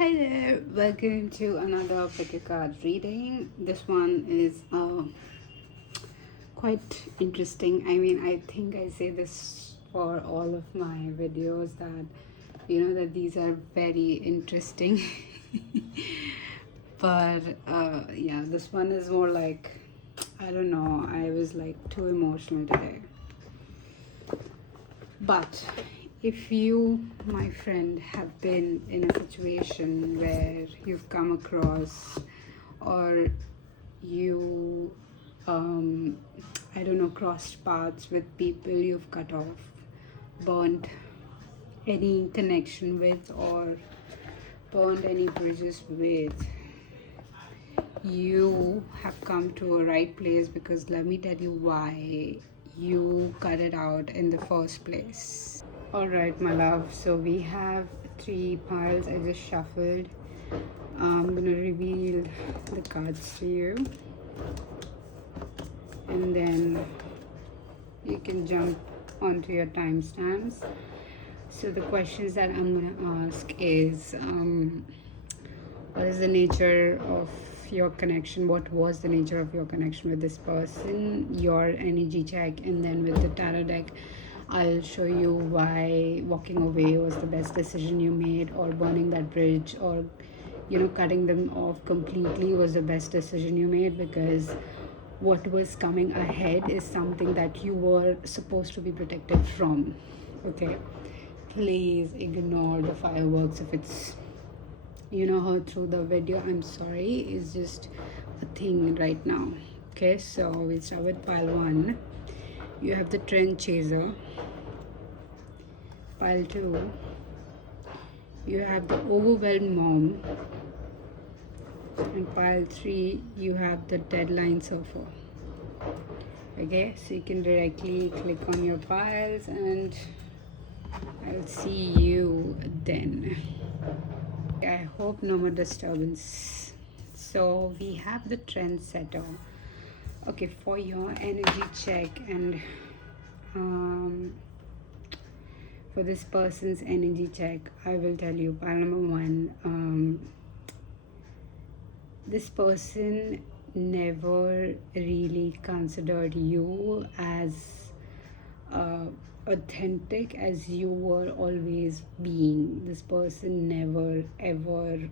Hi there, welcome to another pick a card reading. This one is quite interesting. I mean, I think I say this for all of my videos that that these are very interesting. But yeah, this one is more like, I don't know, I was like too emotional today. But if you, my friend, have been in a situation where you've come across or you, I don't know, crossed paths with people you've cut off, burnt any connection with, or burned any bridges with, you have come to a right place, because let me tell you why you cut it out in the first place. All right, my love. So we have three piles. I just shuffled. I'm gonna reveal the cards to you, and then you can jump onto your timestamps. So the questions that I'm gonna ask is, what is the nature of your connection? What was the nature of your connection with this person? Your energy check, and then with the tarot deck, I'll show you why walking away was the best decision you made, or burning that bridge, or cutting them off completely was the best decision you made, because what was coming ahead is something that you were supposed to be protected from. Okay, please ignore the fireworks if it's heard through the video. I'm sorry, it's just a thing right now. Okay, so we'll start with pile one. You have the trend chaser. Pile two, you have the overwhelmed mom. And pile three, you have the deadline surfer. Okay, so you can directly click on your piles, and I'll see you then. I hope no more disturbance. So we have the trendsetter. Okay, for your energy check, and for this person's energy check, I will tell you, pile number one, this person never really considered you as authentic as you were always being. This person never ever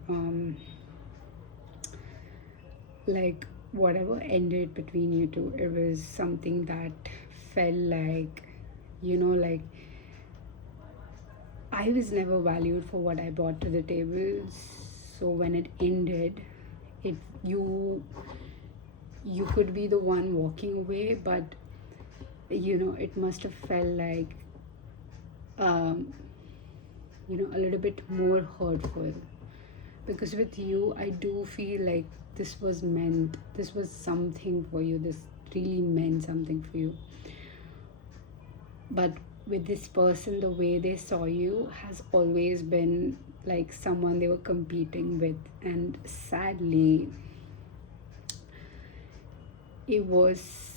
like, whatever ended between you two, it was something that felt like, like, I was never valued for what I brought to the table. So when it ended, it you could be the one walking away, but it must have felt like um, a little bit more hurtful, because with you I do feel like this was something for you, this really meant something for you. But with this person, the way they saw you has always been like someone they were competing with, and sadly it was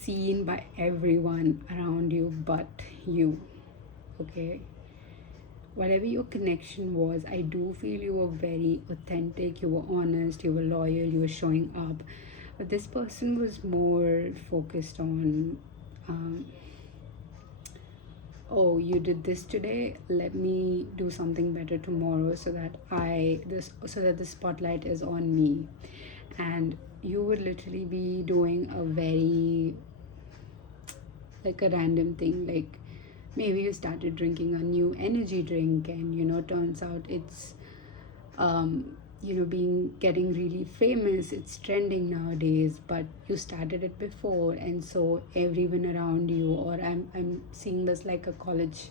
seen by everyone around you but you. Okay, whatever your connection was, I do feel you were very authentic, you were honest, you were loyal, you were showing up. But this person was more focused on, oh, you did this today, let me do something better tomorrow, so that the spotlight is on me. And you would literally be doing a very, like, a random thing, like maybe you started drinking a new energy drink, and turns out it's being getting really famous, it's trending nowadays, but you started it before, and so everyone around you, or I'm seeing this like a college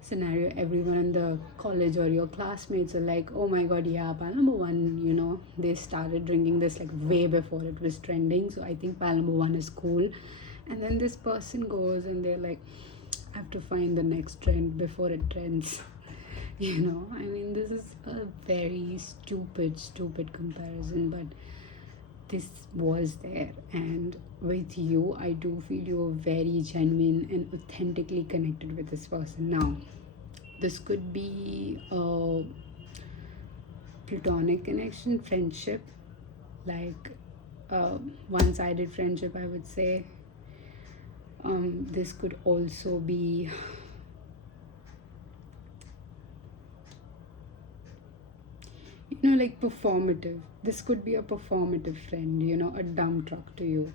scenario, everyone in the college or your classmates are like, oh my god, yeah, pal number one, they started drinking this like way before it was trending, so I think pal number one is cool. And then this person goes and they're like, I have to find the next trend before it trends. I mean, this is a very stupid comparison, but this was there. And with you, I do feel you are very genuine and authentically connected with this person. Now, this could be platonic connection, friendship, like one-sided friendship, I would say. This could also be like performative. This could be a performative friend, a dump truck to you.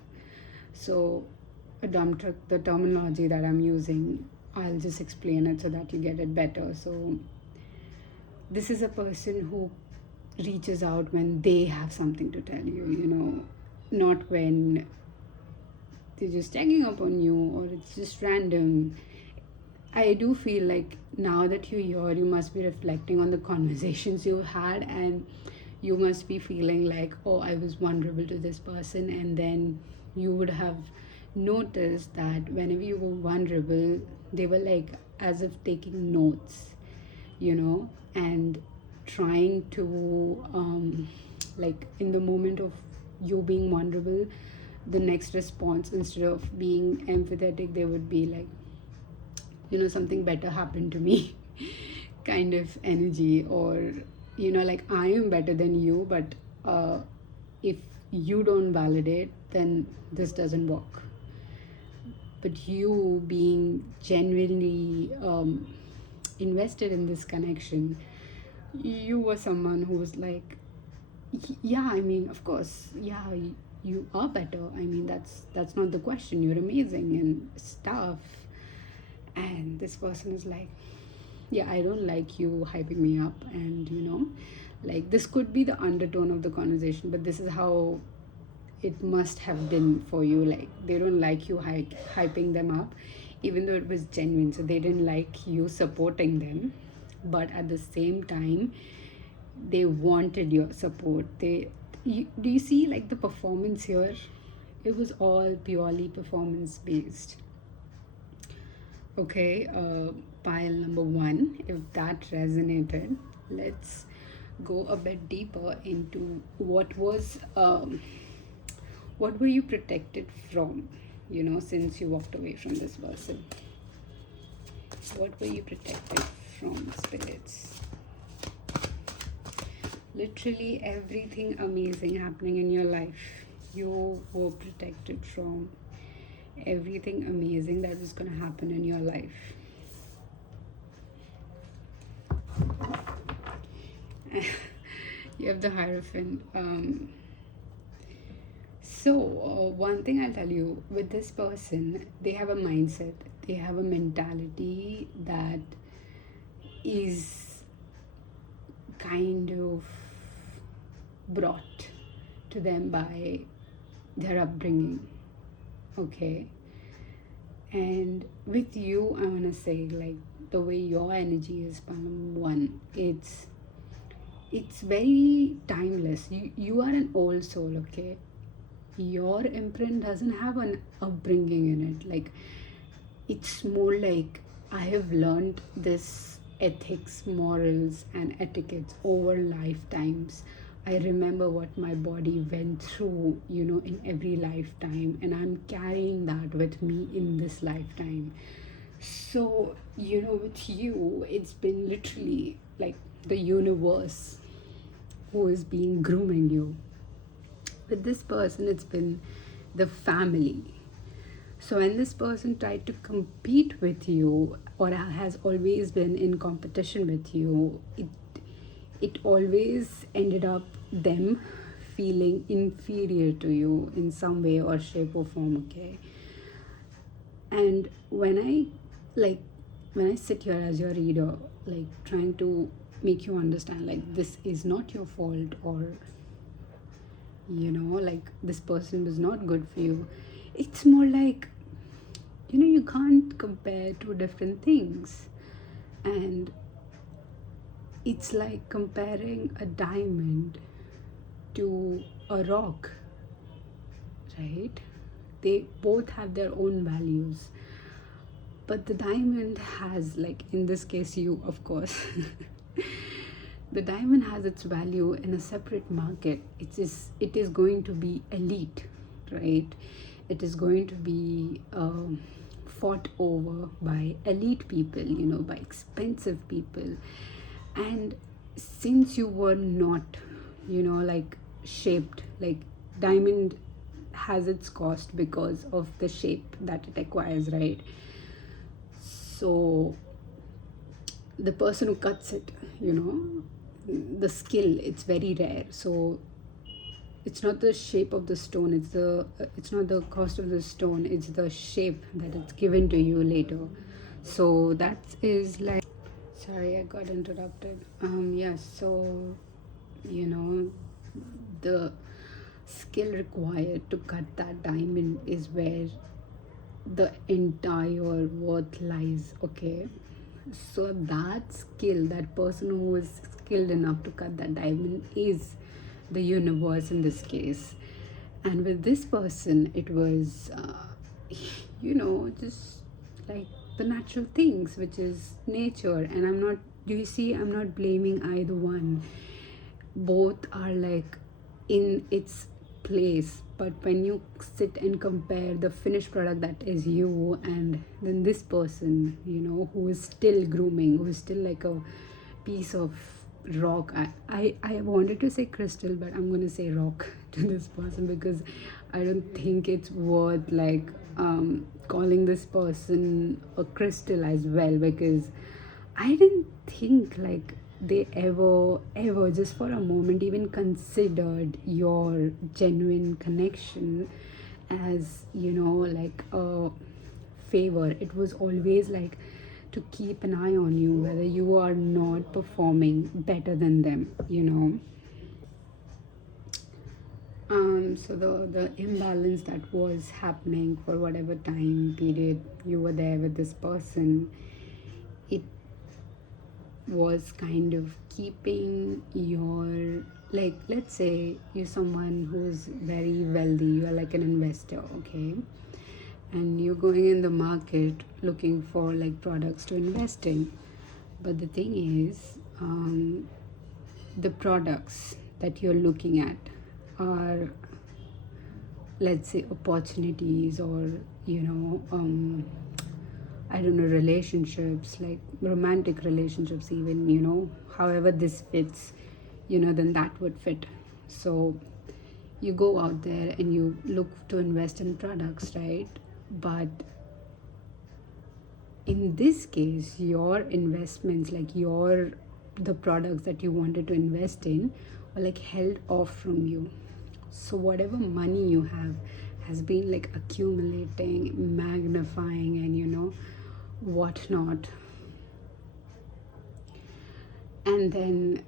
So a dump truck, the terminology that I'm using, I'll just explain it so that you get it better. So this is a person who reaches out when they have something to tell you, not when they're just checking up on you or it's just random. I do feel like now that you're here, you must be reflecting on the conversations you had, and you must be feeling like, oh, I was vulnerable to this person. And then you would have noticed that whenever you were vulnerable, they were like as if taking notes, and trying to, like in the moment of you being vulnerable, the next response, instead of being empathetic, they would be like, something better happened to me kind of energy, or like I am better than you, but if you don't validate, then this doesn't work. But you being genuinely invested in this connection, you were someone who was like, yeah, I mean, of course, yeah, you are better. I mean, that's not the question. You're amazing and stuff. And this person is like, yeah, I don't like you hyping me up. And like, this could be the undertone of the conversation, but this is how it must have been for you. Like, they don't like you hyping them up, even though it was genuine. So they didn't like you supporting them, but at the same time, they wanted your support. Do you see like the performance here? It was all purely performance based. Okay, pile number one, if that resonated, let's go a bit deeper into what were you protected from, since you walked away from this person. What were you protected from, spirits? Literally everything amazing happening in your life, you were protected from. Everything amazing that was going to happen in your life. You have the Hierophant. One thing I'll tell you, with this person, they have a mindset, they have a mentality that is kind of brought to them by their upbringing. Okay, and with you, I want to say, like, the way your energy is, one, it's very timeless. You are an old soul. Okay, your imprint doesn't have an upbringing in it. Like, it's more like, I have learned this ethics, morals and etiquettes over lifetimes. I remember what my body went through, in every lifetime, and I'm carrying that with me in this lifetime. So, with you, it's been literally like the universe who is being grooming you. With this person, it's been the family. So when this person tried to compete with you, or has always been in competition with you, it always ended up them feeling inferior to you in some way or shape or form. Okay, and when I sit here as your reader, like, trying to make you understand, like, this is not your fault, or like, this person was not good for you, it's more like, you can't compare two different things. And it's like comparing a diamond to a rock, right? They both have their own values, but the diamond has, like, in this case, you, of course, the diamond has its value in a separate market. It is going to be elite, right? It is going to be fought over by elite people, by expensive people. And since you were not, like shaped, like diamond has its cost because of the shape that it acquires, right? So the person who cuts it, the skill, it's very rare. So it's not the shape of the stone, it's not the cost of the stone, it's the shape that it's given to you later. So that is like, sorry, I got interrupted. Yes, so you know the skill required to cut that diamond is where the entire worth lies, okay? So that skill, that person who is skilled enough to cut that diamond is the universe in this case. And with this person, it was just like the natural things, which is nature. And I'm not, do you see, I'm not blaming either one. Both are like in its place, but when you sit and compare the finished product that is you, and then this person, who is still grooming, who is still like a piece of rock. I wanted to say crystal, but I'm gonna say rock to this person, because I don't think it's worth like calling this person a crystal as well, because I didn't think like they ever just for a moment even considered your genuine connection as, like a favor. It was always like to keep an eye on you, whether you are not performing better than them, so the imbalance that was happening for whatever time period you were there with this person, it was kind of keeping your, like, let's say you're someone who's very wealthy, you're like an investor, okay, and you're going in the market looking for like products to invest in. But the thing is, the products that you're looking at are, let's say, opportunities, or I don't know, relationships, like romantic relationships, even, however this fits, then that would fit. So you go out there and you look to invest in products, right? But in this case, your investments, like the products that you wanted to invest in, are like held off from you. So whatever money you have has been like accumulating, magnifying, and whatnot. And then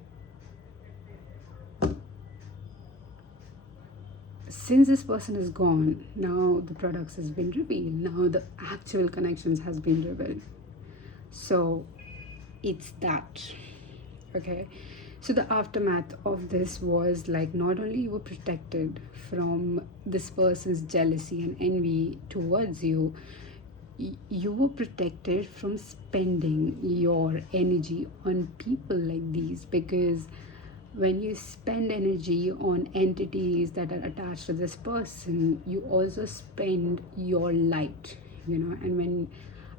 since this person is gone, now the products has been revealed, now the actual connections has been revealed. So it's that, okay? So the aftermath of this was like, not only you were protected from this person's jealousy and envy towards you, you were protected from spending your energy on people like these, because when you spend energy on entities that are attached to this person, you also spend your light, and when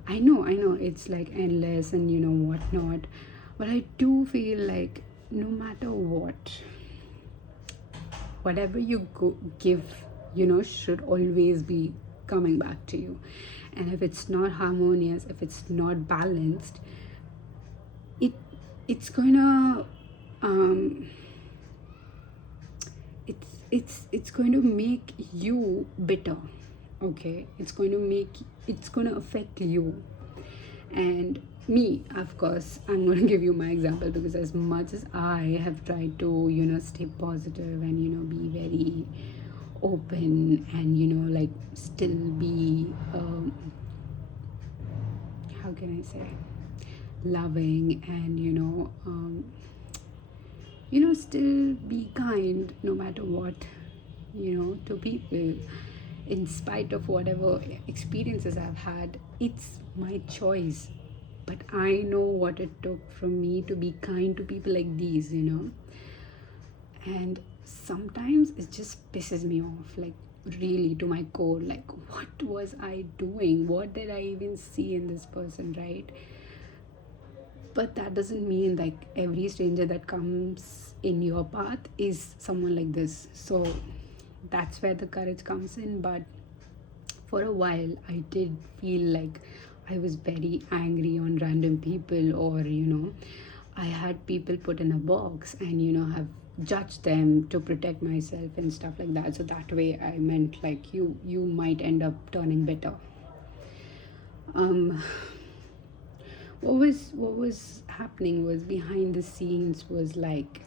I know it's like endless and whatnot, but I do feel like no matter whatever you give, should always be coming back to you. And if it's not harmonious, if it's not balanced, it it's gonna it's going to make you bitter, okay? It's going to affect you. And me, of course, I'm going to give you my example, because as much as I have tried to stay positive and be very open, and like still be how can I say, loving, and still be kind no matter what, to people, in spite of whatever experiences I've had. It's my choice, but I know what it took from me to be kind to people like these, and sometimes it just pisses me off, like really to my core, like what was I doing, what did I even see in this person, right? But that doesn't mean like every stranger that comes in your path is someone like this. So that's where the courage comes in. But for a while I did feel like I was very angry on random people, or I had people put in a box and have judged them to protect myself and stuff like that. So that way I meant like you might end up turning bitter. um what was happening was, behind the scenes was like,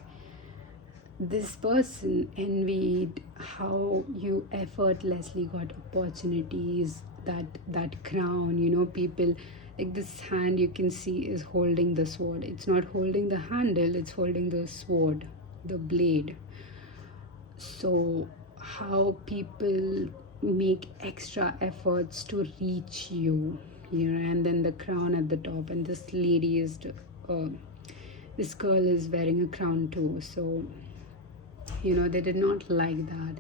this person envied how you effortlessly got opportunities, that crown. People like, this hand you can see is holding the sword. It's not holding the handle, it's holding the sword, the blade. So how people make extra efforts to reach you, and then the crown at the top, and this lady is uh, this girl is wearing a crown too. So they did not like that.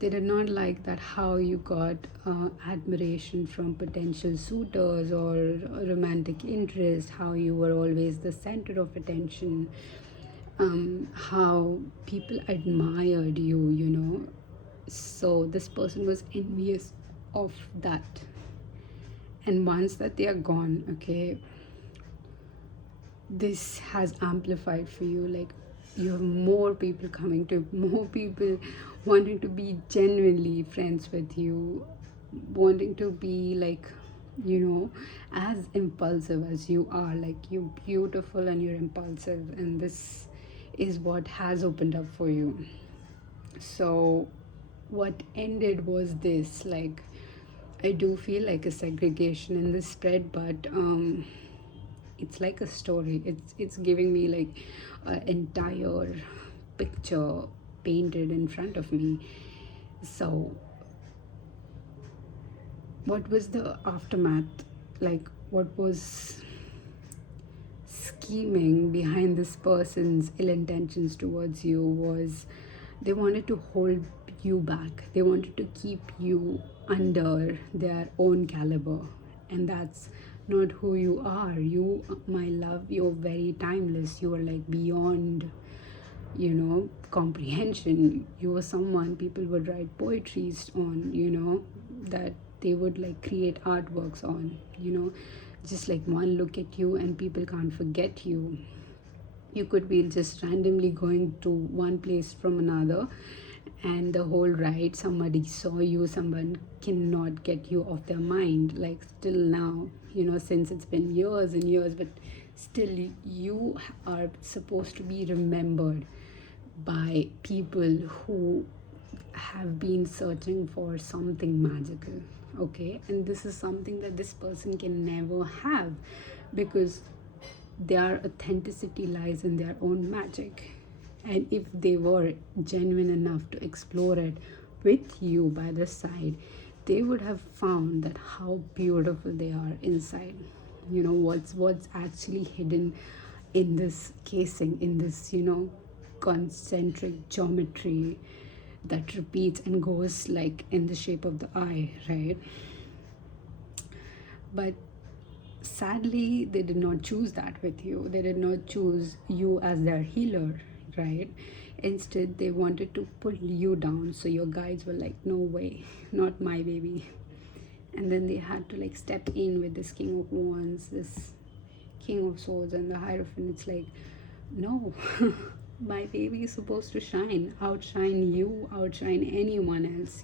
They did not like that how you got admiration from potential suitors or romantic interest, how you were always the center of attention, how people admired you. So this person was envious of that. And once that they are gone, okay, this has amplified for you. Like, you have more people coming to, more people wanting to be genuinely friends with you, wanting to be like, as impulsive as you are. Like, you're beautiful and you're impulsive, and this is what has opened up for you. So what ended was this, like, I do feel like a segregation in this spread, but it's like a story. It's giving me like an entire picture painted in front of me. So what was the aftermath? Like, what was scheming behind this person's ill intentions towards you was, they wanted to hold you back. They wanted to keep you under their own caliber. And that's not who you are. You, my love, you're very timeless. You are like beyond, comprehension. You are someone people would write poetries on, that they would like create artworks on, just like one look at you and people can't forget you. You could be just randomly going to one place from another, and the whole ride somebody saw you, someone cannot get you off their mind, like still now, since it's been years and years, but still you are supposed to be remembered by people who have been searching for something magical. Okay, and this is something that this person can never have, because their authenticity lies in their own magic. And if they were genuine enough to explore it with you by the side, they would have found that how beautiful they are inside. What's actually hidden in this casing, in this concentric geometry that repeats and goes like in the shape of the eye, right? But sadly, they did not choose that with you. They did not choose you as their healer, right? Instead, they wanted to pull you down. So your guides were like, no way, not my baby. And then they had to like step in with this King of Wands, this King of Swords, and the Hierophant. It's like, no, my baby is supposed to shine, outshine you, outshine anyone else,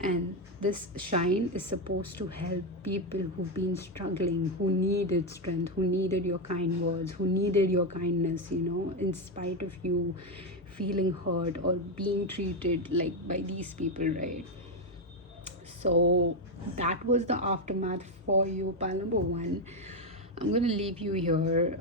And this shine is supposed to help people who've been struggling, who needed strength, who needed your kind words, who needed your kindness, in spite of you feeling hurt or being treated like by these people, right? So that was the aftermath for you, pile number one. I'm gonna leave you here,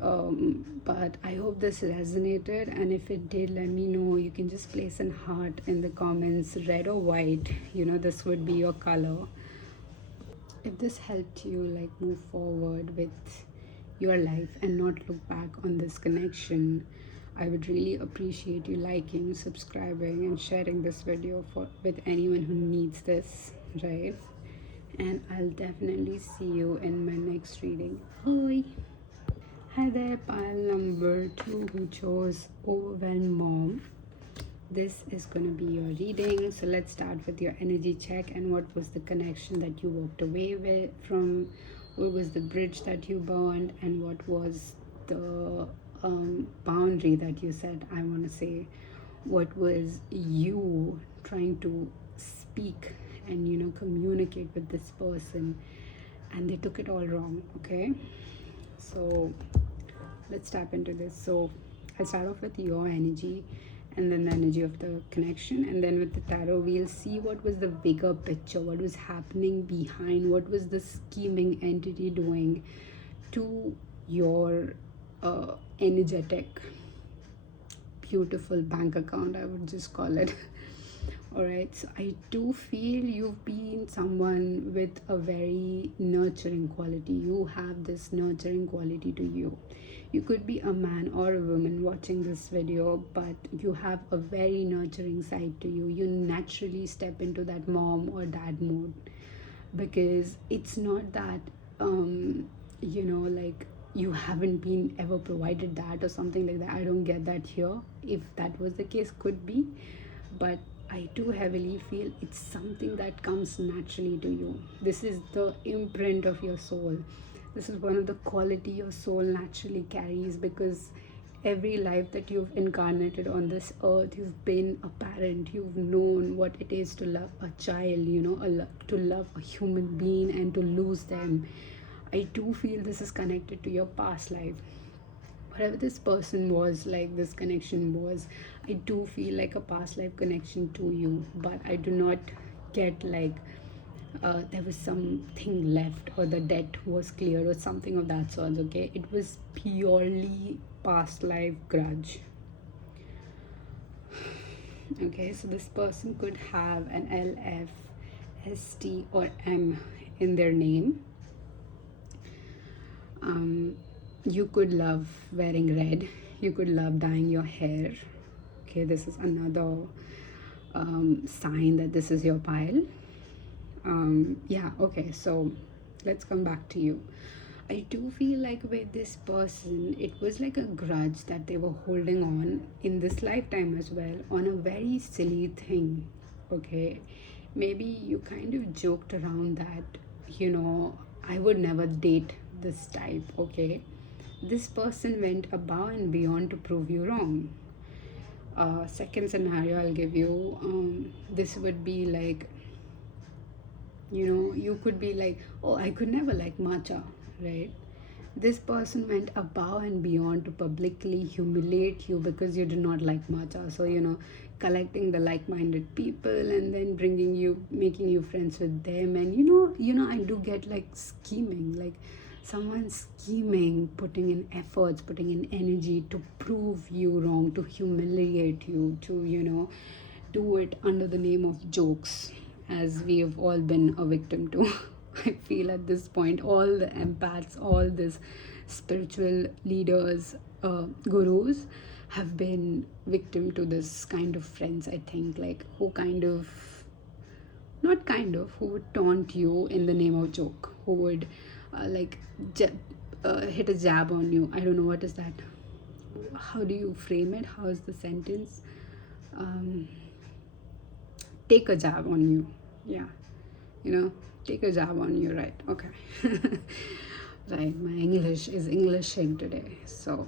but I hope this resonated, and if it did, let me know. You can just place a heart in the comments, red or white, this would be your color. If this helped you like move forward with your life and not look back on this connection, I would really appreciate you liking, subscribing, and sharing this video with anyone who needs this, right? And I'll definitely see you in my next reading. Bye. Hi there, pile number 2 who chose overwhelmed mom. This is going to be your reading. So let's start with your energy check and what was the connection that you walked away with from, what was the bridge that you burned, and what was the boundary that you said, I want to say, what was you trying to speak and communicate with this person, and they took it all wrong. Okay, so let's tap into this. So I'll start off with your energy and then the energy of the connection, and then with the tarot we'll see what was the bigger picture, what was happening behind, what was the scheming entity doing to your energetic beautiful bank account, I would just call it. All right, so I do feel you've been someone with a very nurturing quality. You have this nurturing quality to you. You could be a man or a woman watching this video, but you have a very nurturing side to you. You naturally step into that mom or dad mode, because it's not that like you haven't been ever provided that or something like that. I don't get that here. If that was the case, could be, but I do heavily feel it's something that comes naturally to you. This is the imprint of your soul. This is one of the quality your soul naturally carries, because every life that you've incarnated on this earth, you've been a parent, you've known what it is to love a child, to love a human being and to lose them. I do feel this is connected to your past life. Whatever this person was, like this connection was, I do feel like a past life connection to you, but I do not get like there was something left or the debt was clear or something of that sort. Okay, it was purely past life grudge. Okay, so this person could have an L, F, S, T or M in their name. You could love wearing red, you could love dyeing your hair. Okay, this is another sign that this is your pile. Yeah, okay, so let's come back to you. I do feel like with this person, it was like a grudge that they were holding on in this lifetime as well, on a very silly thing. Okay, maybe you kind of joked around that, I would never date this type. Okay, this person went above and beyond to prove you wrong. Second scenario I'll give you, this would be like, you could be like, oh, I could never like matcha, right? This person went above and beyond to publicly humiliate you because you do not like matcha. So, collecting the like-minded people and then making you friends with them. And I do get like scheming, like someone scheming, putting in efforts, putting in energy to prove you wrong, to humiliate you, to do it under the name of jokes, as we have all been a victim to. I feel at this point, all the empaths, all these spiritual leaders, gurus, have been victim to this kind of friends. I think, like, who who would taunt you in the name of joke, who would hit a jab on you. I don't know, what is that, how do you frame it, how is the sentence, take a jab on you. Yeah, take a jab on you, right? Okay. Right, my English is Englishing today. So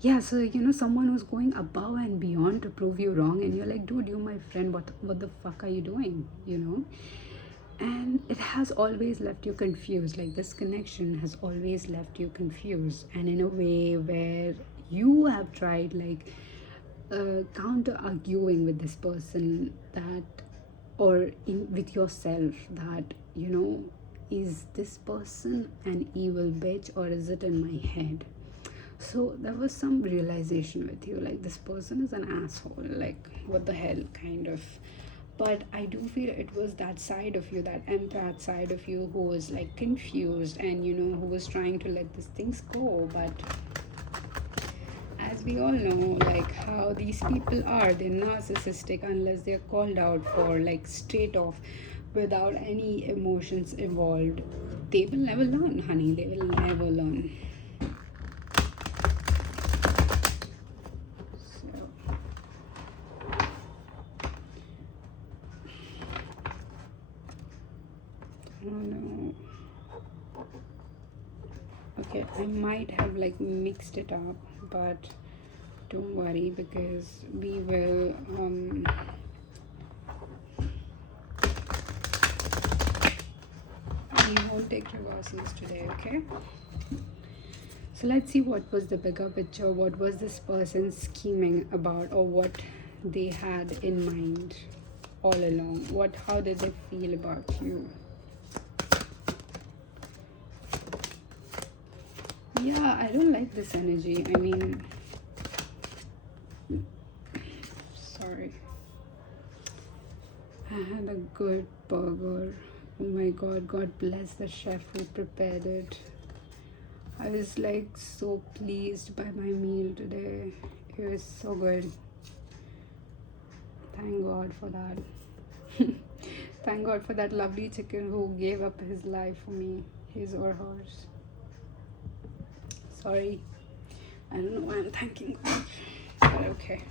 yeah, so someone who's going above and beyond to prove you wrong, and you're like, dude, you're my friend, what the fuck are you doing? And it has always left you confused. Like, this connection has always left you confused, and in a way where you have tried like counter arguing with this person, with yourself, that is this person an evil bitch, or is it in my head? So there was some realization with you, like, this person is an asshole, like, what the hell, kind of. But I do feel it was that side of you, that empath side of you, who was like confused and who was trying to let these things go. But as we all know, like, how these people are, they're narcissistic unless they're called out for, like, straight off, without any emotions involved. they will never learn, honey. They will never learn. So, I don't know. Okay, I might have like mixed it up, but don't worry, because we will we won't take reversals today, okay? So let's see what was the bigger picture, what was this person scheming about, or what they had in mind all along. How did they feel about you? Yeah, I don't like this energy. I mean, sorry. I had a good burger. Oh my god, God bless the chef who prepared it. I was like so pleased by my meal today. It was so good. Thank God for that. Thank God for that lovely chicken who gave up his life for me, his or hers. Sorry, I don't know why I'm thanking God, but okay.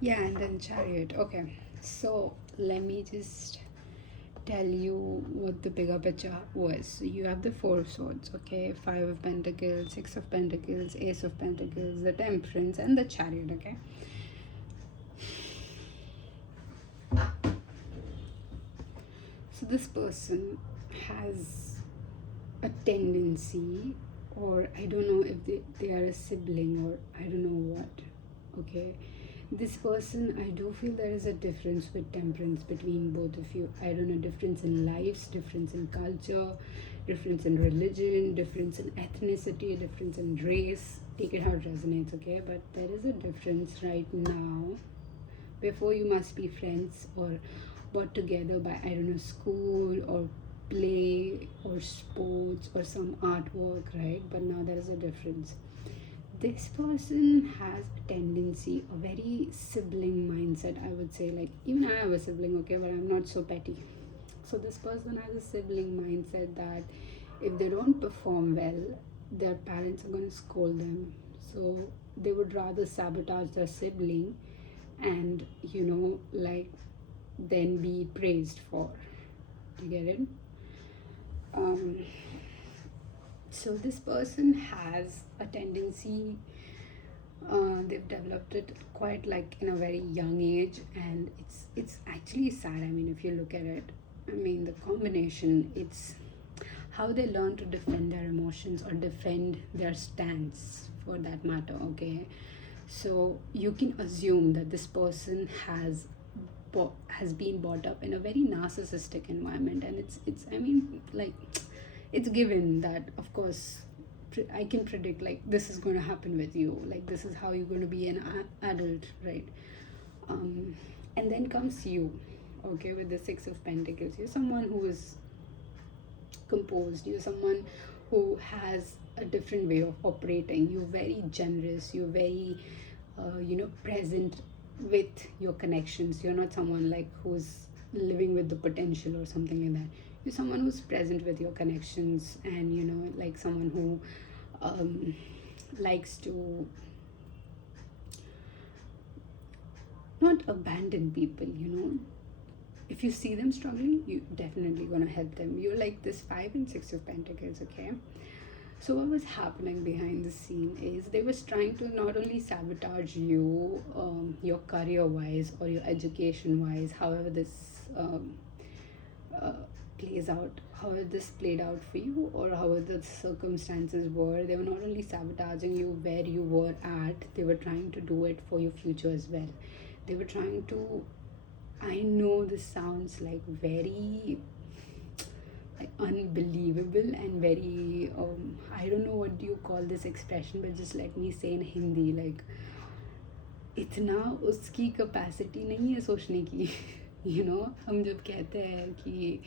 Yeah, and then Chariot. Okay, so let me just tell you what the bigger picture was. So you have the Four of Swords, okay, Five of Pentacles, Six of Pentacles, Ace of Pentacles, the Temperance, and the Chariot, okay? So this person has a tendency, or I don't know if they are a sibling, or I don't know what, okay? This person, I do feel there is a difference with Temperance between both of you. I don't know, difference in lives, difference in culture, difference in religion, difference in ethnicity, difference in race. Take it how it resonates, okay? But there is a difference right now. Before, you must be friends or brought together by, I don't know, school or play or sports or some artwork, right? But now there is a difference. This person has a tendency, a very sibling mindset, I would say. Like, even I have a sibling, okay, but I'm not so petty. So this person has a sibling mindset that if they don't perform well, their parents are going to scold them. So they would rather sabotage their sibling and, like, then be praised for. Do you get it? So this person has a tendency, they've developed it quite like in a very young age, and it's actually sad. I mean, if you look at it, I mean, the combination, it's how they learn to defend their emotions or defend their stance, for that matter, okay? So you can assume that this person has been brought up in a very narcissistic environment, and it's I mean, like, it's given that, of course, I can predict, like, this is going to happen with you, like, this is how you're going to be an adult, right? And then comes you, okay, with the Six of Pentacles. You're someone who is composed, you're someone who has a different way of operating. You're very generous, you're very present with your connections. You're not someone like who's living with the potential or something like that. You're someone who's present with your connections, and like someone who likes to not abandon people. If you see them struggling, you definitely gonna help them. You're like this Five and Six of Pentacles, okay? So what was happening behind the scene is they was trying to not only sabotage you, your career wise or your education wise, however this plays out, however this played out for you, or however the circumstances were. They were not only sabotaging you where you were at, they were trying to do it for your future as well. They were trying to, I know this sounds like very like unbelievable and very I don't know what do you call this expression, but just let me say in Hindi, like, इतना उसकी capacity नहीं है सोचने की. हम जब कहते हैं कि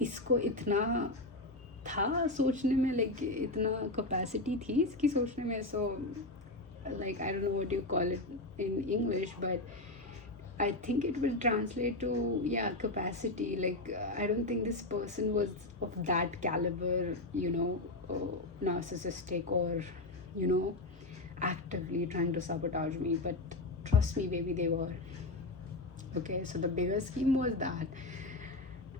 इसको इतना था सोचने में, like इतना कैपेसिटी थी इसकी सोचने में. So, like, I don't know what you call it in English, but I think it will translate to, yeah, capacity. Like, I don't think this person was of that caliber, narcissistic or, you know, actively trying to sabotage me. But trust me, baby, they were. Okay, so the bigger scheme was that.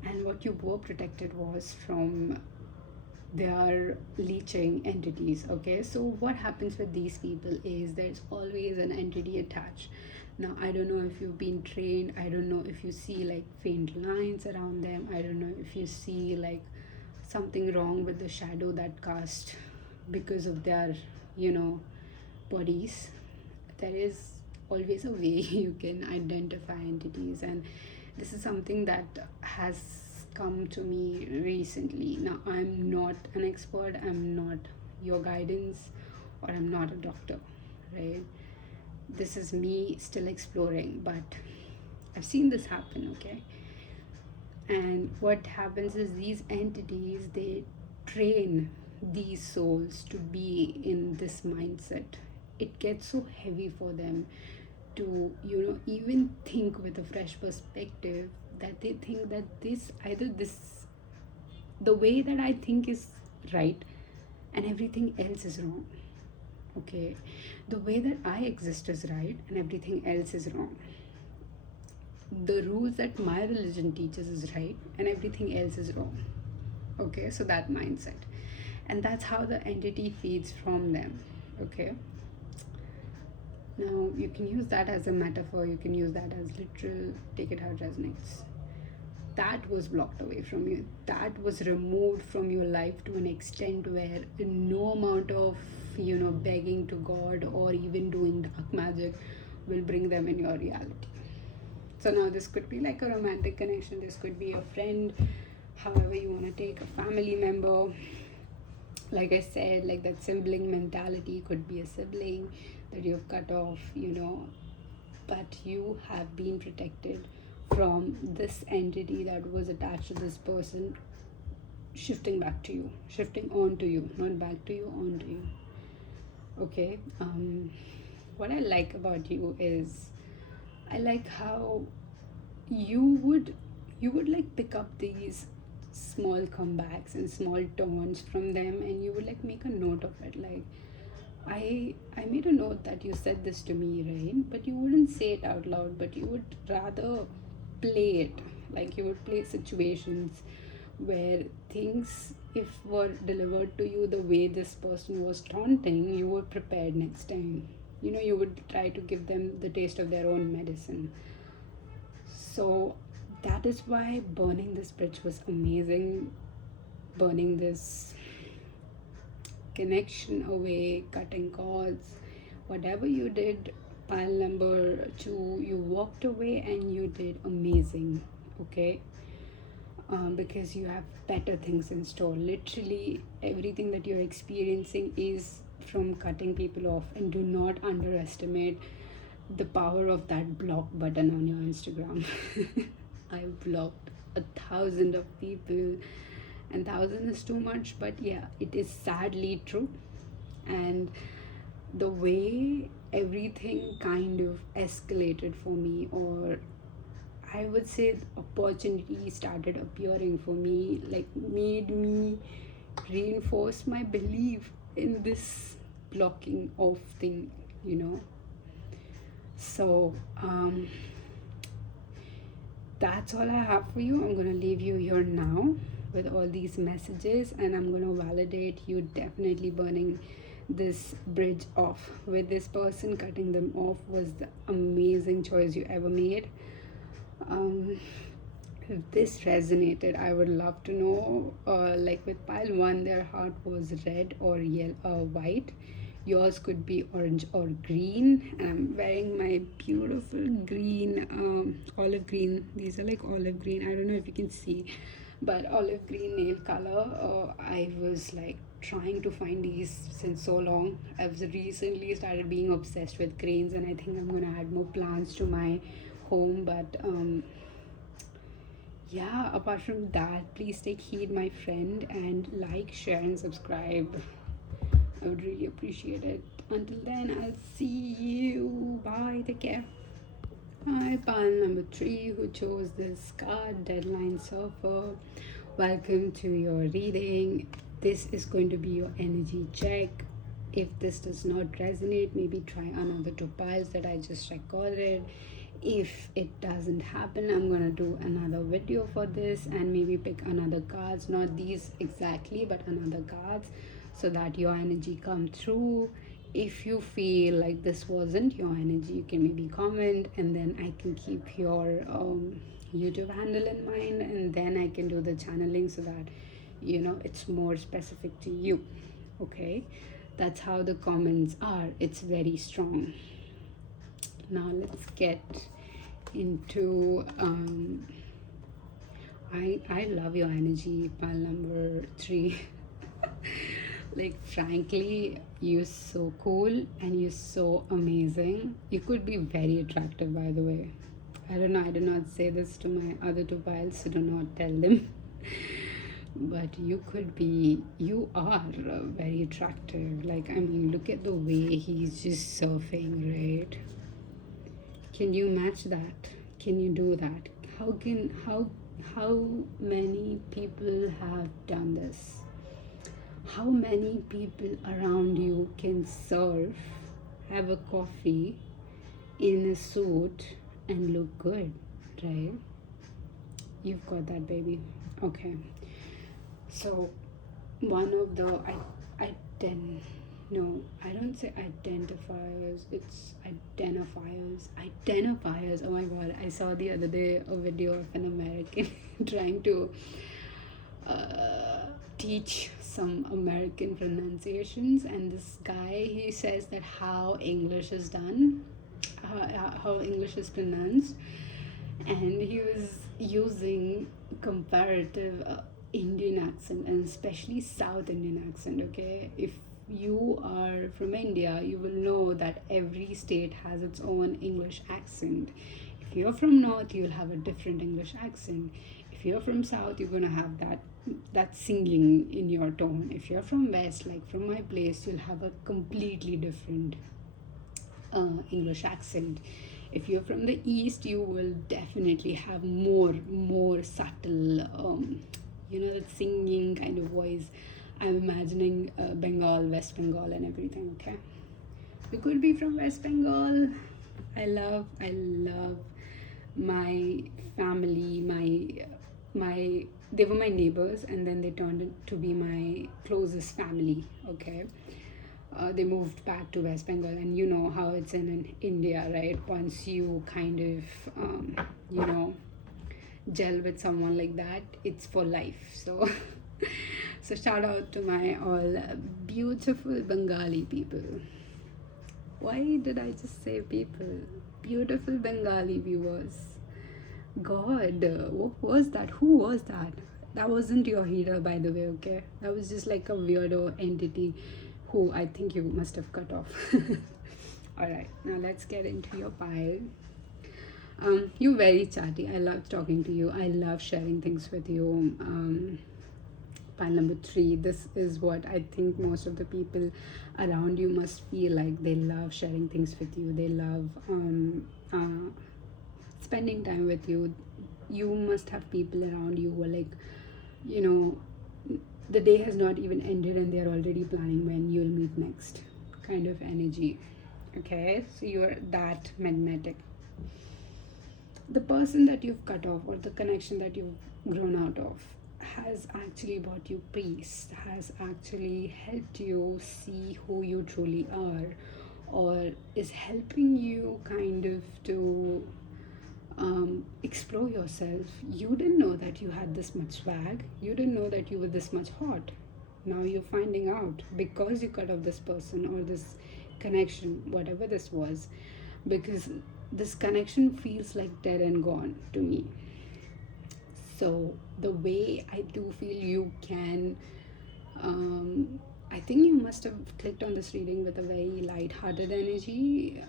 And what you were protected was from their leeching entities. Okay, so what happens with these people is there's always an entity attached. Now I don't know if you've been trained, I don't know if you see like faint lines around them, I don't know if you see like something wrong with the shadow that cast because of their you know bodies. There is always a way you can identify entities, and this is something that has come to me recently. Now I'm not an expert, I'm not your guidance, or I'm not a doctor, right? This is me still exploring, but I've seen this happen. Okay, and what happens is these entities, they train these souls to be in this mindset. It gets so heavy for them to even think with a fresh perspective, that they think that this the way that I think is right and everything else is wrong. Okay, the way that I exist is right and everything else is wrong. The rules that my religion teaches is right and everything else is wrong. Okay, so that mindset, and that's how the entity feeds from them. Okay, now you can use that as a metaphor, you can use that as literal, take it how it resonates. That was blocked away from you, that was removed from your life to an extent where no amount of begging to God or even doing dark magic will bring them in your reality. So now this could be like a romantic connection, this could be a friend, however you want to take, a family member. Like I said, like that sibling mentality, could be a sibling that you've cut off, but you have been protected from this entity that was attached to this person shifting back to you, shifting on to you, not back to you, on to you. Okay, what I like about you is I like how you would like pick up these small comebacks and small taunts from them, and you would like make a note of it. Like, I made a note that you said this to me, right? But you wouldn't say it out loud, but you would rather play it. Like, you would play situations where things, if were delivered to you the way this person was taunting, you were prepared next time. You would try to give them the taste of their own medicine. So that is why burning this bridge was amazing. Burning this connection away, cutting cords, whatever you did, pile number 2, you walked away and you did amazing. Okay, because you have better things in store. Literally everything that you're experiencing is from cutting people off, and do not underestimate the power of that block button on your Instagram. I blocked 1,000 of people, and 1,000 is too much, but yeah, it is sadly true. And the way everything kind of escalated for me, or I would say opportunity started appearing for me, like made me reinforce my belief in this blocking off thing. So that's all I have for you. I'm going to leave you here now with all these messages, and I'm going to validate you definitely burning this bridge off with this person. Cutting them off was the amazing choice you ever made. If this resonated, I would love to know, like with pile 1, their heart was red or yellow, white. Yours could be orange or green, and I'm wearing my beautiful green, olive green. These are like olive green, I don't know if you can see, but olive green nail color. I was like trying to find these since so long. I've recently started being obsessed with cranes, and I think I'm gonna add more plants to my home. But yeah, apart from that, please take heed, my friend, and like, share, and subscribe. I would really appreciate it. Until then, I'll see you. Bye. Take care. Hi, pile number 3 who chose this card, Deadline Surfer. Welcome to your reading. This is going to be your energy check. If this does not resonate, maybe try another 2 piles that I just recorded. If it doesn't happen, I'm gonna do another video for this and maybe pick another cards, not these exactly, but another cards, so that your energy come through. If you feel like this wasn't your energy, you can maybe comment, and then I can keep your YouTube handle in mind, and then I can do the channeling so that it's more specific to you. Okay, that's how the comments are. It's very strong. Now let's get into I love your energy, pile number 3. Like, frankly, you're so cool and you're so amazing. You could be very attractive, by the way. I don't know, I do not say this to my other 2 piles, so do not tell them. But you are very attractive. Like, I mean, look at the way he's just surfing, right? Can you match that? Can you do that? How many people have done this? How many people around you can surf, have a coffee, in a suit, and look good, right? You've got that, baby. Okay. So, one of the I don't say identifiers, it's identifiers. Oh my god, I saw the other day a video of an American trying to teach some American pronunciations, and this guy, he says that how English is done, how English is pronounced, and he was using comparative Indian accent, and especially South Indian accent. Okay, if you are from India, you will know that every state has its own English accent. If you're from North, you'll have a different English accent. If you're from South, you're gonna have that singing in your tone. If you're from West, like from my place, you'll have a completely different English accent. If you're from the East, you will definitely have more subtle, that singing kind of voice. I'm imagining Bengal, West Bengal, and everything. Okay, you could be from West Bengal. I love my family. My they were my neighbors, and then they turned to be my closest family. Okay, they moved back to West Bengal, and you know how it's in India, right? Once you kind of gel with someone like that, it's for life. So so shout out to my all beautiful Bengali people. Why did I just say people? Beautiful Bengali viewers. God, what was that? Who was that? That wasn't your healer, by the way, okay? That was just like a weirdo entity who I think you must have cut off. Alright, now let's get into your pile. You're very chatty. I love talking to you. I love sharing things with you. Pile number 3, this is what I think most of the people around you must feel like. They love sharing things with you. They love spending time with you. You must have people around you who are like, the day has not even ended and they're already planning when you'll meet next, kind of energy. Okay, so you're that magnetic. The person that you've cut off, or the connection that you've grown out of, has actually brought you peace, has actually helped you see who you truly are, or is helping you kind of to explore yourself. You didn't know that you had this much swag. You didn't know that you were this much hot. Now you're finding out because you cut off this person or this connection, whatever this was, because this connection feels like dead and gone to me. So the way I do feel you can, I think you must have clicked on this reading with a very light-hearted energy.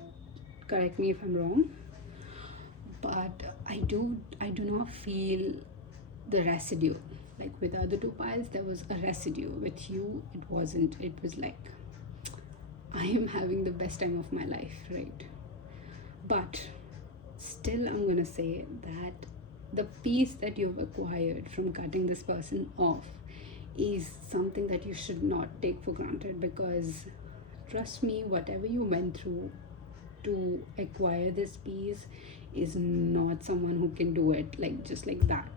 Correct me if I'm wrong, but I do not feel the residue. Like with the other 2 piles, there was a residue. With you, it wasn't. It was like, I am having the best time of my life, right? But still I'm gonna say that the peace that you've acquired from cutting this person off is something that you should not take for granted, because trust me, whatever you went through to acquire this peace is not someone who can do it like just like that.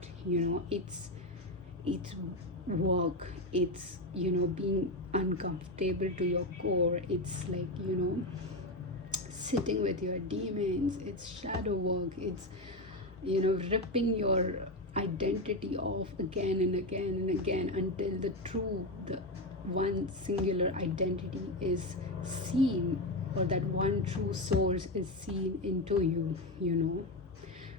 It's work. It's being uncomfortable to your core. It's like sitting with your demons. It's shadow work. It's ripping your identity off again and again and again until the one singular identity is seen, or that one true source is seen into you,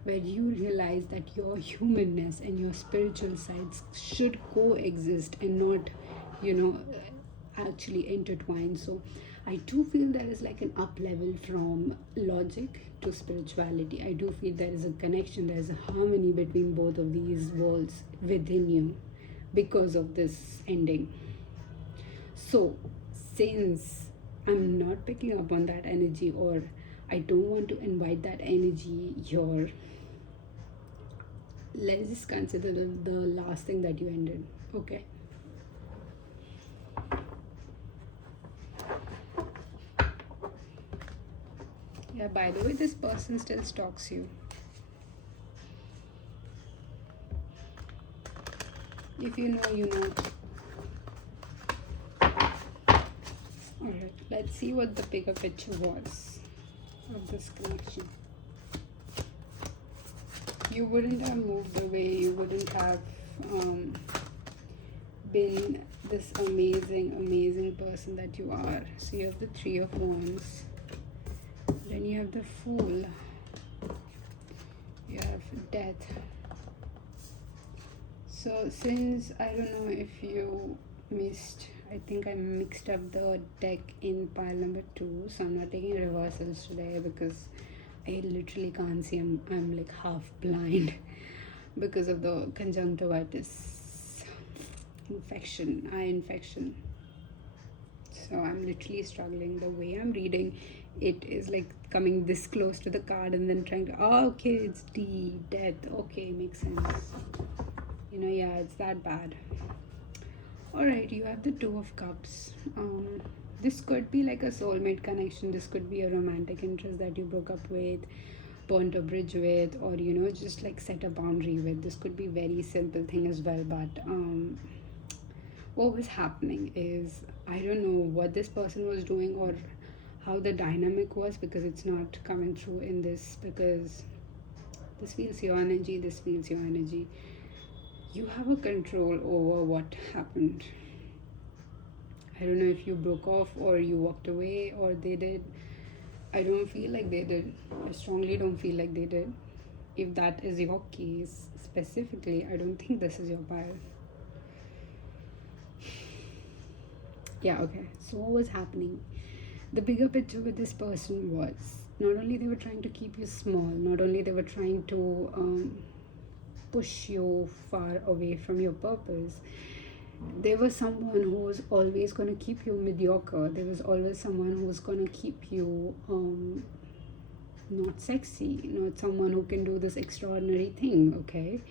where you realize that your humanness and your spiritual sides should coexist and not actually intertwine. So I do feel there is like an up level from logic to spirituality. I do feel there is a connection, there is a harmony between both of these worlds within you because of this ending. So since I'm not picking up on that energy, or I don't want to invite that energy here, let's just consider the last thing that you ended. Okay. Yeah, by the way, this person still stalks you. If you know, you know. Alright, let's see what the bigger picture was of this connection. You wouldn't have moved away, you wouldn't have been this amazing person that you are. So you have the Three of Wands, then you have the Fool, you have Death. So since I don't know if you missed, I think I mixed up the deck in pile number 2, so I'm not taking reversals today because I literally can't see. I'm like half blind because of the conjunctivitis infection, eye infection. So I'm literally struggling. The way I'm reading it is like coming this close to the card and then trying to, oh, okay, it's Death. Okay, makes sense. Yeah, it's that bad. Alright, you have the Two of Cups. This could be like a soulmate connection. This could be a romantic interest that you broke up with, burnt a bridge with, or just like set a boundary with. This could be very simple thing as well. But what was happening is, I don't know what this person was doing or how the dynamic was, because it's not coming through in this, because this feels your energy, this feels your energy. You have a control over what happened. I don't know if you broke off or you walked away or they did. I don't feel like they did. I strongly don't feel like they did. If that is your case specifically, I don't think this is your pile. Yeah, okay. So what was happening? The bigger picture with this person was, not only they were trying to keep you small, not only they were trying to push you far away from your purpose, there was someone who was always going to keep you mediocre. There was always someone who was going to keep you not sexy, not someone who can do this extraordinary thing. Okay,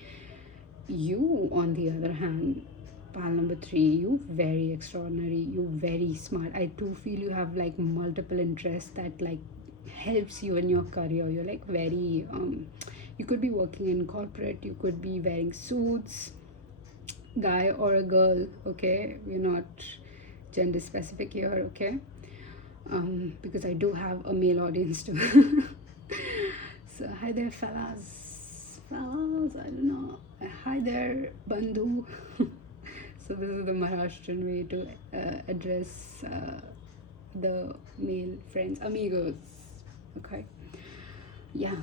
you on the other hand, pile number 3, you very extraordinary, you very smart. I do feel you have like multiple interests that like helps you in your career. You're like very you could be working in corporate, you could be wearing suits, guy or a girl. Okay, we're not gender specific here. Okay, because I do have a male audience too. So hi there fellas, I don't know, hi there bandhu. So this is the Maharashtrian way to address the male friends, amigos. Okay, yeah.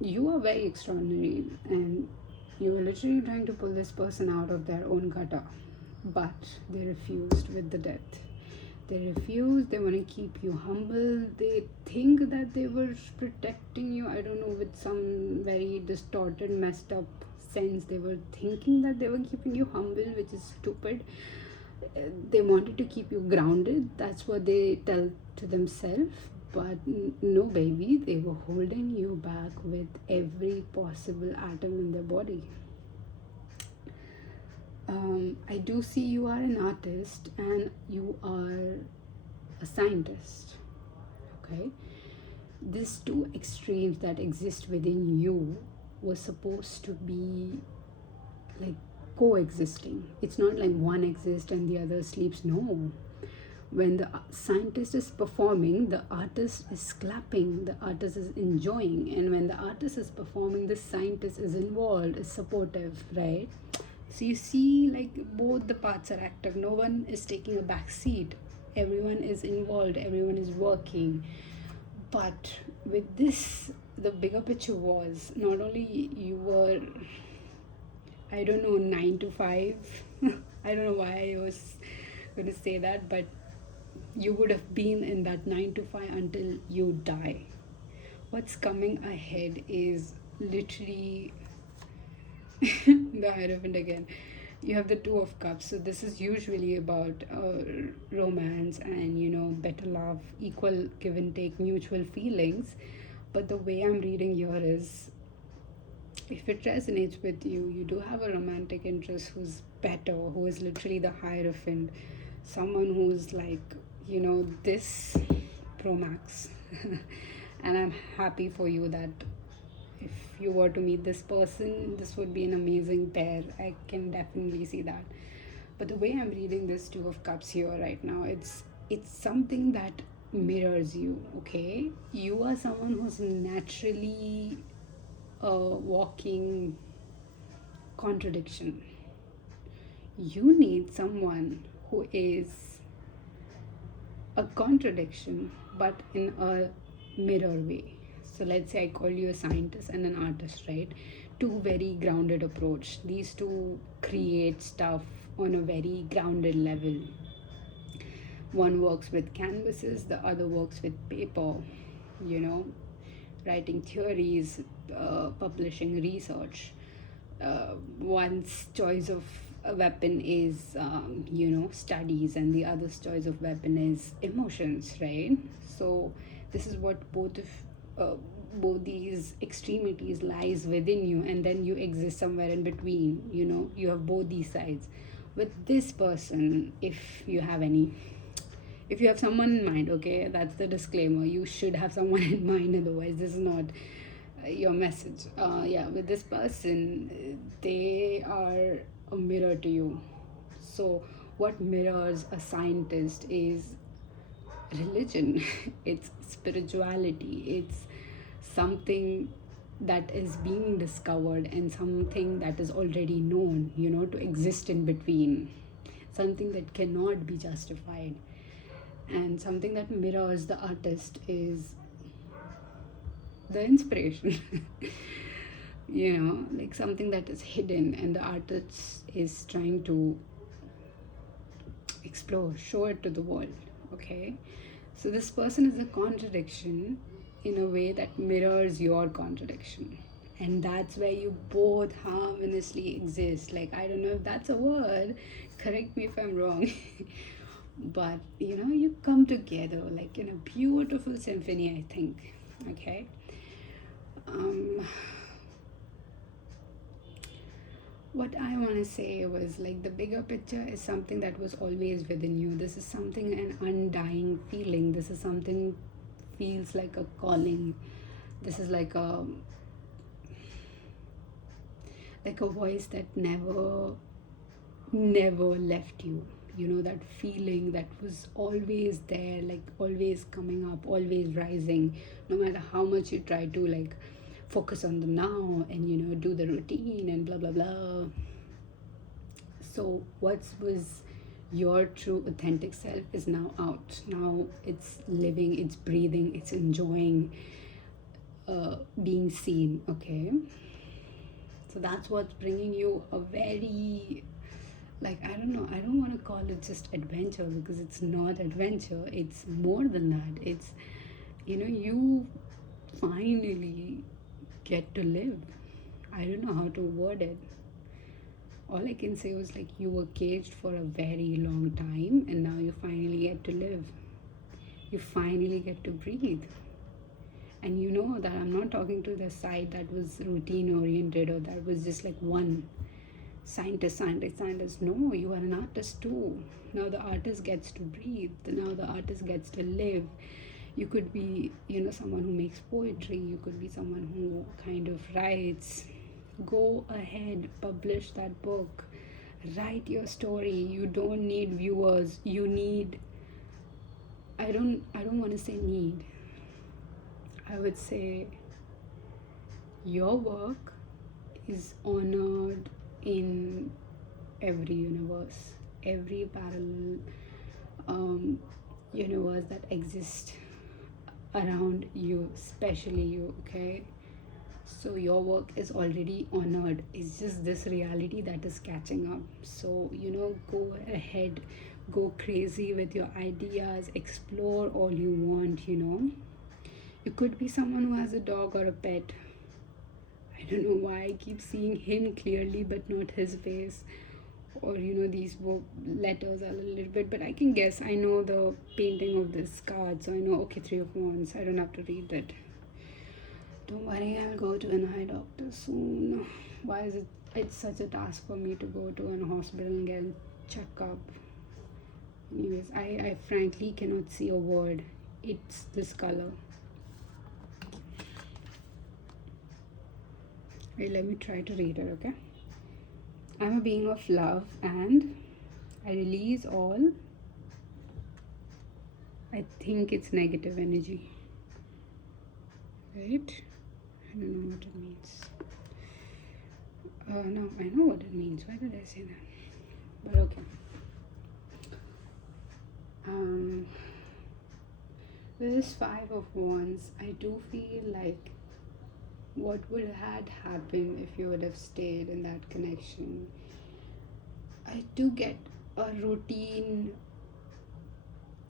You are very extraordinary, and you were literally trying to pull this person out of their own gutter, but they refused with the Death. They refused. They want to keep you humble. They think that they were protecting you, I don't know, with some very distorted, messed up sense. They were thinking that they were keeping you humble, which is stupid. They wanted to keep you grounded. That's what they tell to themselves. But no, baby, they were holding you back with every possible atom in their body. I do see you are an artist and you are a scientist. Okay, these two extremes that exist within you were supposed to be like coexisting. It's not like one exists and the other sleeps. No, when the scientist is performing, the artist is clapping, the artist is enjoying, and when the artist is performing, the scientist is involved, is supportive, right? So you see, like, both the parts are active. No one is taking a back seat. Everyone is involved, everyone is working. But with this, the bigger picture was not only you were, I don't know, 9 to 5. I don't know why I was going to say that, but you would have been in that 9 to 5 until you die. What's coming ahead is literally the Hierophant again. You have the Two of Cups. So this is usually about romance and, better love, equal give and take, mutual feelings. But the way I'm reading here is, if it resonates with you, you do have a romantic interest who's better, who is literally the Hierophant, someone who's like, this Pro Max. And I'm happy for you that if you were to meet this person, this would be an amazing pair. I can definitely see that. But the way I'm reading this Two of Cups here right now, it's something that mirrors you. Okay, you are someone who's naturally a walking contradiction. You need someone who is a contradiction but in a mirror way. So let's say I call you a scientist and an artist, right? Two very grounded approach. These two create stuff on a very grounded level. One works with canvases, the other works with paper, writing theories, publishing research. One's choice of a weapon is, studies, and the other's choice of weapon is emotions, right? So this is what both these extremities lies within you, and then you exist somewhere in between. You have both these sides. With this person, if you have someone in mind, okay, that's the disclaimer. You should have someone in mind, otherwise this is not your message. With this person, they are a mirror to you. So what mirrors a scientist is religion. It's spirituality. It's something that is being discovered and something that is already known, to exist in between, something that cannot be justified. And something that mirrors the artist is the inspiration. Like something that is hidden and the artist is trying to explore, show it to the world. Okay, so this person is a contradiction in a way that mirrors your contradiction, and that's where you both harmoniously exist. Like, I don't know if that's a word, correct me if I'm wrong. But you come together like in a beautiful symphony, I think. Okay, what I want to say was, like, the bigger picture is something that was always within you. This is something, an undying feeling. This is something feels like a calling. This is like a voice that never left you. That feeling that was always there, like always coming up, always rising, no matter how much you try to, like, focus on the now and do the routine and blah blah blah. So what was your true authentic self is now out. Now it's living, it's breathing, it's enjoying being seen. Okay, so that's what's bringing you a very, like, I don't know, I don't want to call it just adventure, because it's not adventure. It's more than that. It's, you finally get to live. I don't know how to word it. All I can say was, like, you were caged for a very long time and now you finally get to live. You finally get to breathe. And you know that I'm not talking to the side that was routine oriented or that was just like one scientist. No, you are an artist too. Now the artist gets to breathe. Now the artist gets to live. You could be, someone who makes poetry. You could be someone who kind of writes. Go ahead, publish that book. Write your story. You don't need viewers. You need, I don't want to say need. I would say your work is honored in every universe, every parallel universe that exists around you, especially you, okay? So your work is already honored. It's just this reality that is catching up. So, go ahead, go crazy with your ideas, explore all you want. You could be someone who has a dog or a pet. I don't know why I keep seeing him clearly but not his face. Or these letters are a little bit, but I can guess. I know the painting of this card, so I know, okay, Three of Wands. I don't have to read that. Don't worry, I'll go to an eye doctor soon. Why is it's such a task for me to go to an hospital and get a checkup? Anyways, I frankly cannot see a word. It's this color. Wait, let me try to read it, okay? I'm a being of love and I release all, I think it's negative energy. Right? I don't know what it means. No, I know what it means. Why did I say that? But okay. This Five of Wands, I do feel like what would have happened if you would have stayed in that connection. I do get a routine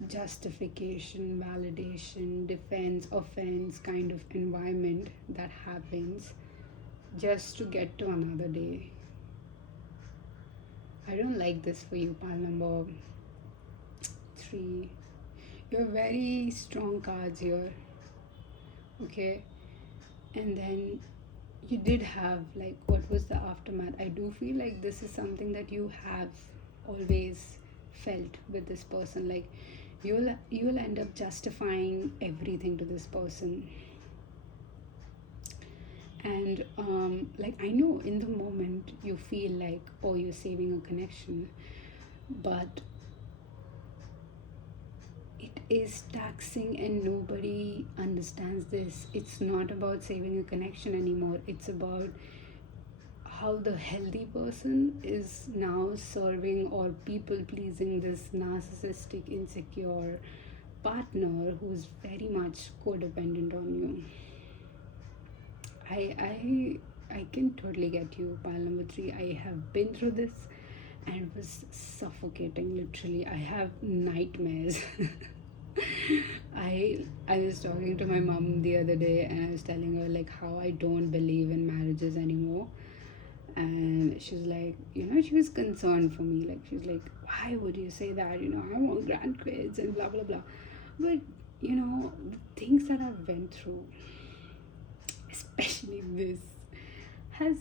justification, validation, defense, offense kind of environment that happens just to get to another day. I don't like this for you, pile number 3. You're very strong cards here, okay? And then you did have, like, what was the aftermath? I do feel like this is something that you have always felt with this person. Like, you'll end up justifying everything to this person. And like, I know in the moment you feel like, oh, you're saving a connection, but it is taxing and nobody understands this. It's not about saving a connection anymore. It's about how the healthy person is now serving or people pleasing this narcissistic, insecure partner who's very much codependent on you. I can totally get you, pile number 3. I have been through this and it was suffocating, literally. I have nightmares. I was talking to my mom the other day and I was telling her like how I don't believe in marriages anymore. And she was like, she was concerned for me. Like, she was like, why would you say that? I want grandkids and blah, blah, blah. But, the things that I went through, especially this, has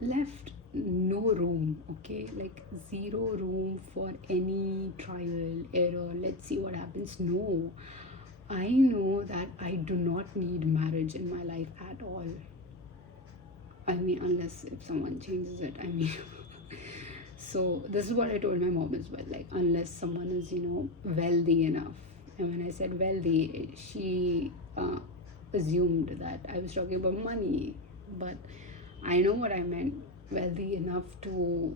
left no room, okay? Like, zero room for any trial, error. Let's see what happens. No. I know that I do not need marriage in my life at all. I mean, unless if someone changes it, I mean. So this is what I told my mom as well, like, unless someone is, wealthy enough. And when I said wealthy, she assumed that I was talking about money, but I know what I meant. Wealthy enough to,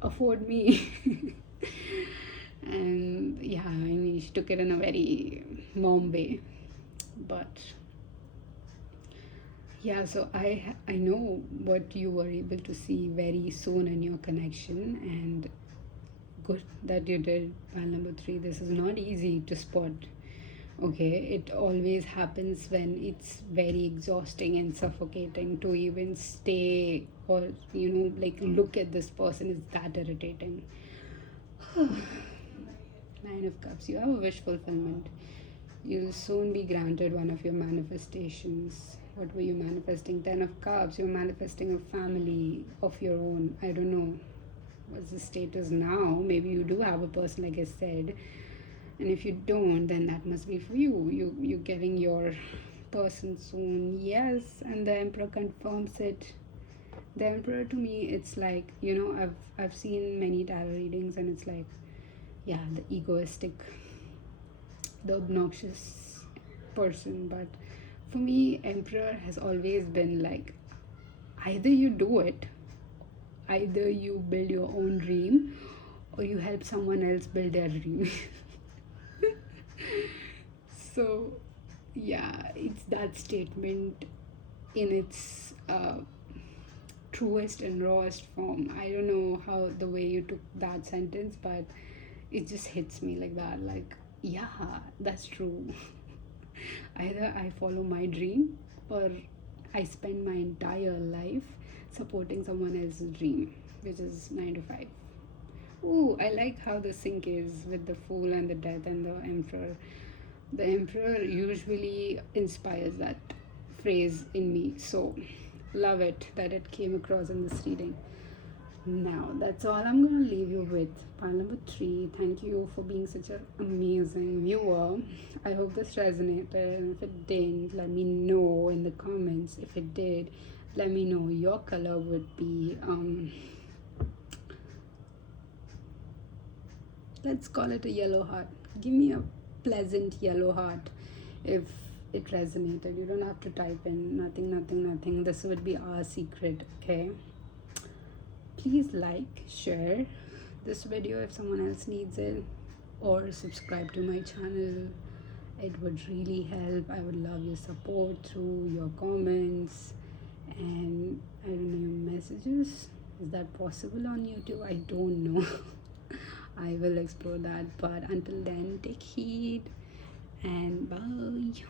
afford me. And yeah, I mean, she took it in a very mom way, but yeah, so I know what you were able to see very soon in your connection, and good that you did. Pile number 3, this is not easy to spot. Okay, it always happens when it's very exhausting and suffocating to even stay or like look at this person. Is that irritating. Nine of Cups. You have a wish fulfillment. You'll soon be granted one of your manifestations. What were you manifesting? Ten of Cups. You're manifesting a family of your own. I don't know what's the status now. Maybe you do have a person, like I said, and if you don't, then that must be for you. You're getting your person soon. Yes, and the Emperor confirms it. The Emperor, to me, it's like, I've seen many tarot readings, and it's like, yeah, the egoistic, the obnoxious person. But for me, Emperor has always been like, either you do it, either you build your own dream, or you help someone else build their dream. So yeah, it's that statement in its truest and rawest form. I don't know how the way you took that sentence, but it just hits me like that. Like, yeah, that's true. Either I follow my dream, or I spend my entire life supporting someone else's dream, which is 9 to 5. Ooh, I like how the sync is with the Fool and the Death and the Emperor. The Emperor usually inspires that phrase in me, so love it that it came across in this reading. Now, that's all I'm going to leave you with. Pile number 3. Thank you for being such an amazing viewer. I hope this resonated. And if it didn't, let me know in the comments. If it did, let me know. Your color would be, let's call it a yellow heart. Give me a pleasant yellow heart if it resonated. You don't have to type in nothing. This would be our secret, okay? Please like, share this video if someone else needs it, or subscribe to my channel. It would really help. I would love your support through your comments and, I don't know, your messages. Is that possible on YouTube? I don't know. I will explore that, but until then, take heed and bye.